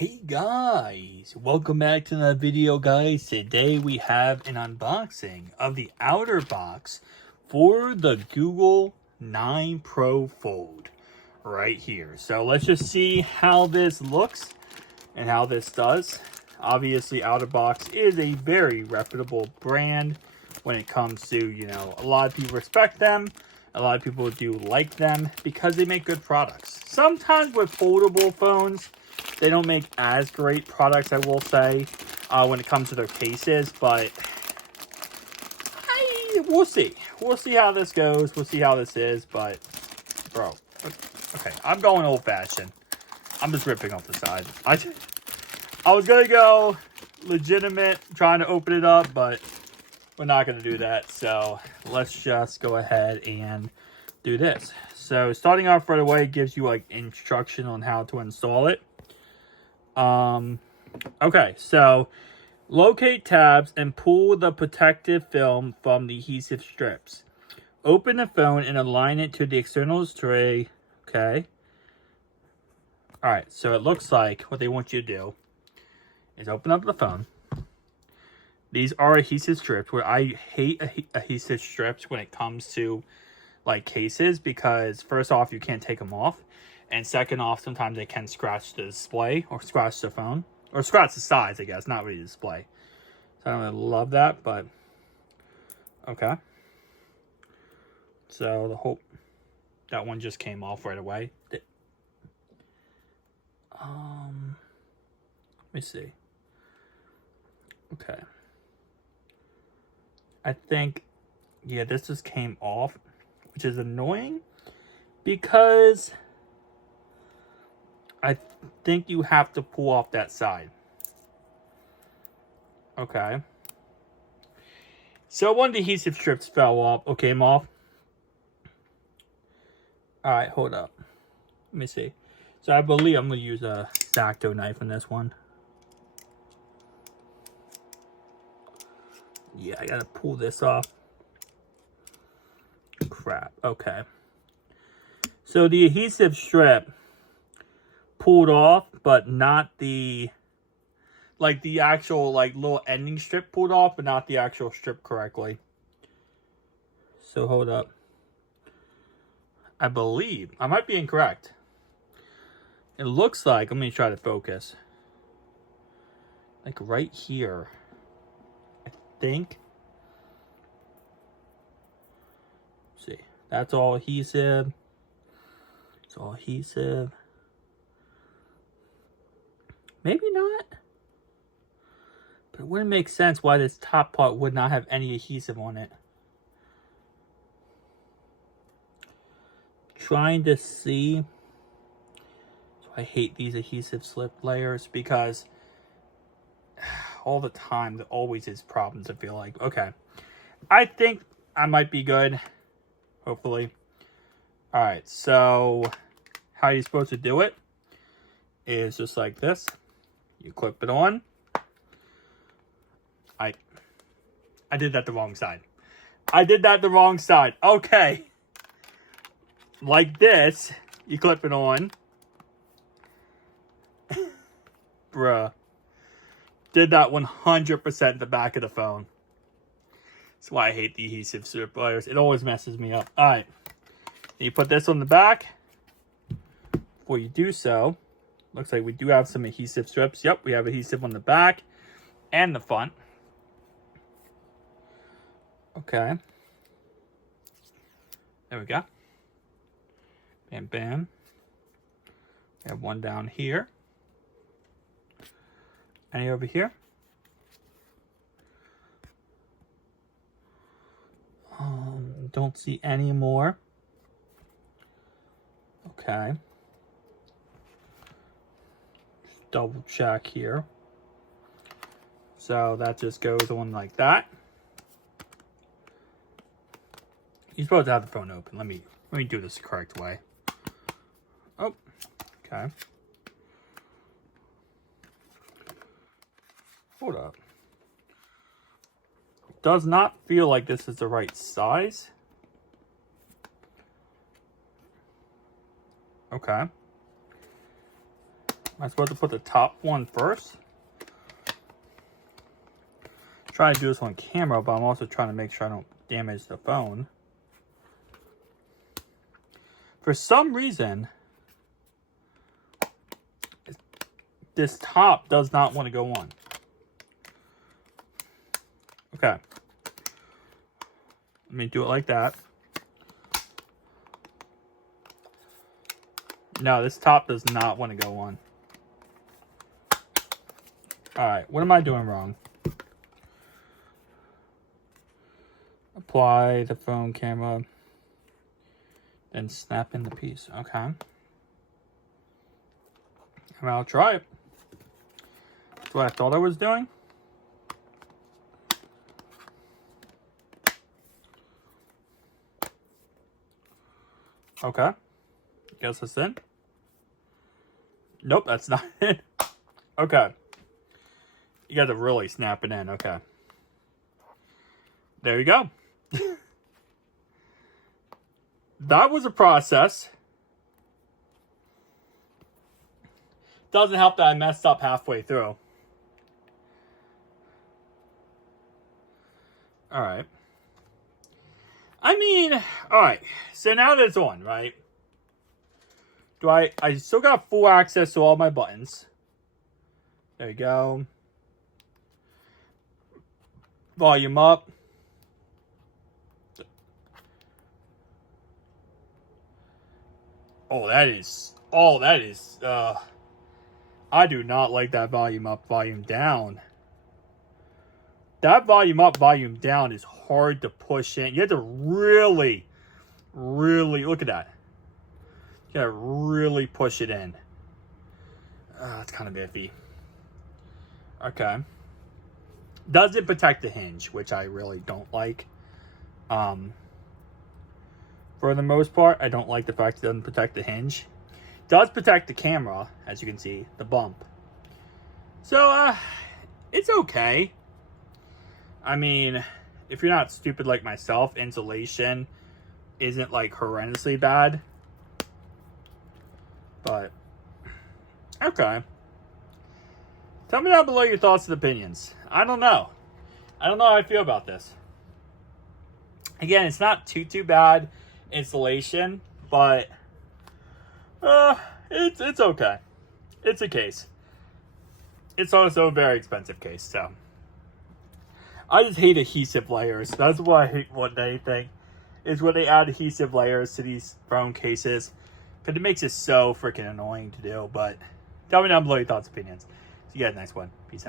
Hey guys, welcome back to another video guys. Today we have an unboxing of the outer box for the Google 9 Pro Fold right here. So let's just see how this looks and how this does. Obviously OtterBox is a very reputable brand when it comes to, a lot of people respect them. A lot of people do like them because they make good products. Sometimes with foldable phones, they don't make as great products, I will say, when it comes to their cases, but we'll see. We'll see how this goes. We'll see how this is, but, bro, okay, I'm going old-fashioned. I'm just ripping off the side. I was going to go legitimate, trying to open it up, but we're not going to do that, so let's just go ahead and do this. So, starting off right away, it gives you, like, instruction on how to install it. Okay, so locate tabs and pull the protective film from the adhesive strips. Open the phone and align it to the external tray. Okay. Alright, so it looks like what they want you to do is open up the phone. These are adhesive strips, where I hate adhesive strips when it comes to like cases, because first off, you can't take them off. And second off, sometimes they can scratch the display or scratch the phone or scratch the sides, I guess, not really the display. So I don't really love that, but okay. So that one just came off right away. Let me see. Okay. I think, yeah, this just came off, which is annoying because I think you have to pull off that side. Okay. So one of the adhesive strips fell off or came off. Alright, hold up. Let me see. So I believe I'm going to use a X-Acto knife on this one. Yeah, I got to pull this off. Crap. Okay. So the adhesive strip pulled off, but not the actual little ending strip pulled off, but not the actual strip correctly. So hold up. I believe I might be incorrect. It looks like, let me try to focus. Like right here, I think. Let's see, that's all adhesive. It's all adhesive. Maybe not. But it wouldn't make sense why this top part would not have any adhesive on it. Trying to see. So I hate these adhesive slip layers because all the time there always is problems, I feel like. Okay. I think I might be good. Hopefully. Alright, so how you're supposed to do it is just like this. You clip it on. I did that the wrong side. I did that the wrong side. Okay. Like this. You clip it on. Bruh. Did that 100% the back of the phone. That's why I hate the adhesive strip layers. It always messes me up. Alright. You put this on the back. Before you do so, looks like we do have some adhesive strips. Yep, we have adhesive on the back and the front. Okay. There we go. Bam, bam. We have one down here. Any over here? Don't see any more. Okay. Just double check here. So that just goes on like that. You're supposed to have the phone open. Let me do this the correct way. Oh, okay. Hold up. Does not feel like this is the right size. Okay. Am I supposed to put the top one first? Trying to do this on camera, but I'm also trying to make sure I don't damage the phone. For some reason, this top does not want to go on. Okay. Let me do it like that. No, this top does not want to go on. Alright, what am I doing wrong? Apply the phone camera. Then snap in the piece. Okay. And I'll try it. That's what I thought I was doing. Okay. Guess it's in. Nope, that's not it. Okay. You got to really snap it in. Okay. There you go. That was a process. Doesn't help that I messed up halfway through. Alright. I mean, alright. So now that it's on, right? I still got full access to all my buttons. There you go. Volume up. That is, I do not like that volume up, volume down. That volume up, volume down is hard to push in. You have to really, look at that. You gotta really push it in. It's kind of iffy. Okay. Does it protect the hinge, which I really don't like. For the most part, I don't like the fact it doesn't protect the hinge. It does protect the camera, as you can see, the bump. So, it's okay. I mean, if you're not stupid like myself, insulation isn't like horrendously bad. But, okay. Tell me down below your thoughts and opinions. I don't know. I don't know how I feel about this. Again, it's not too bad installation, but it's okay. It's a case. It's also a very expensive case, so I just hate adhesive layers. That's what I hate more than anything, is when they add adhesive layers to these phone cases, because it makes it so freaking annoying to do. But tell me down below your thoughts and opinions. See you guys next one. Peace out.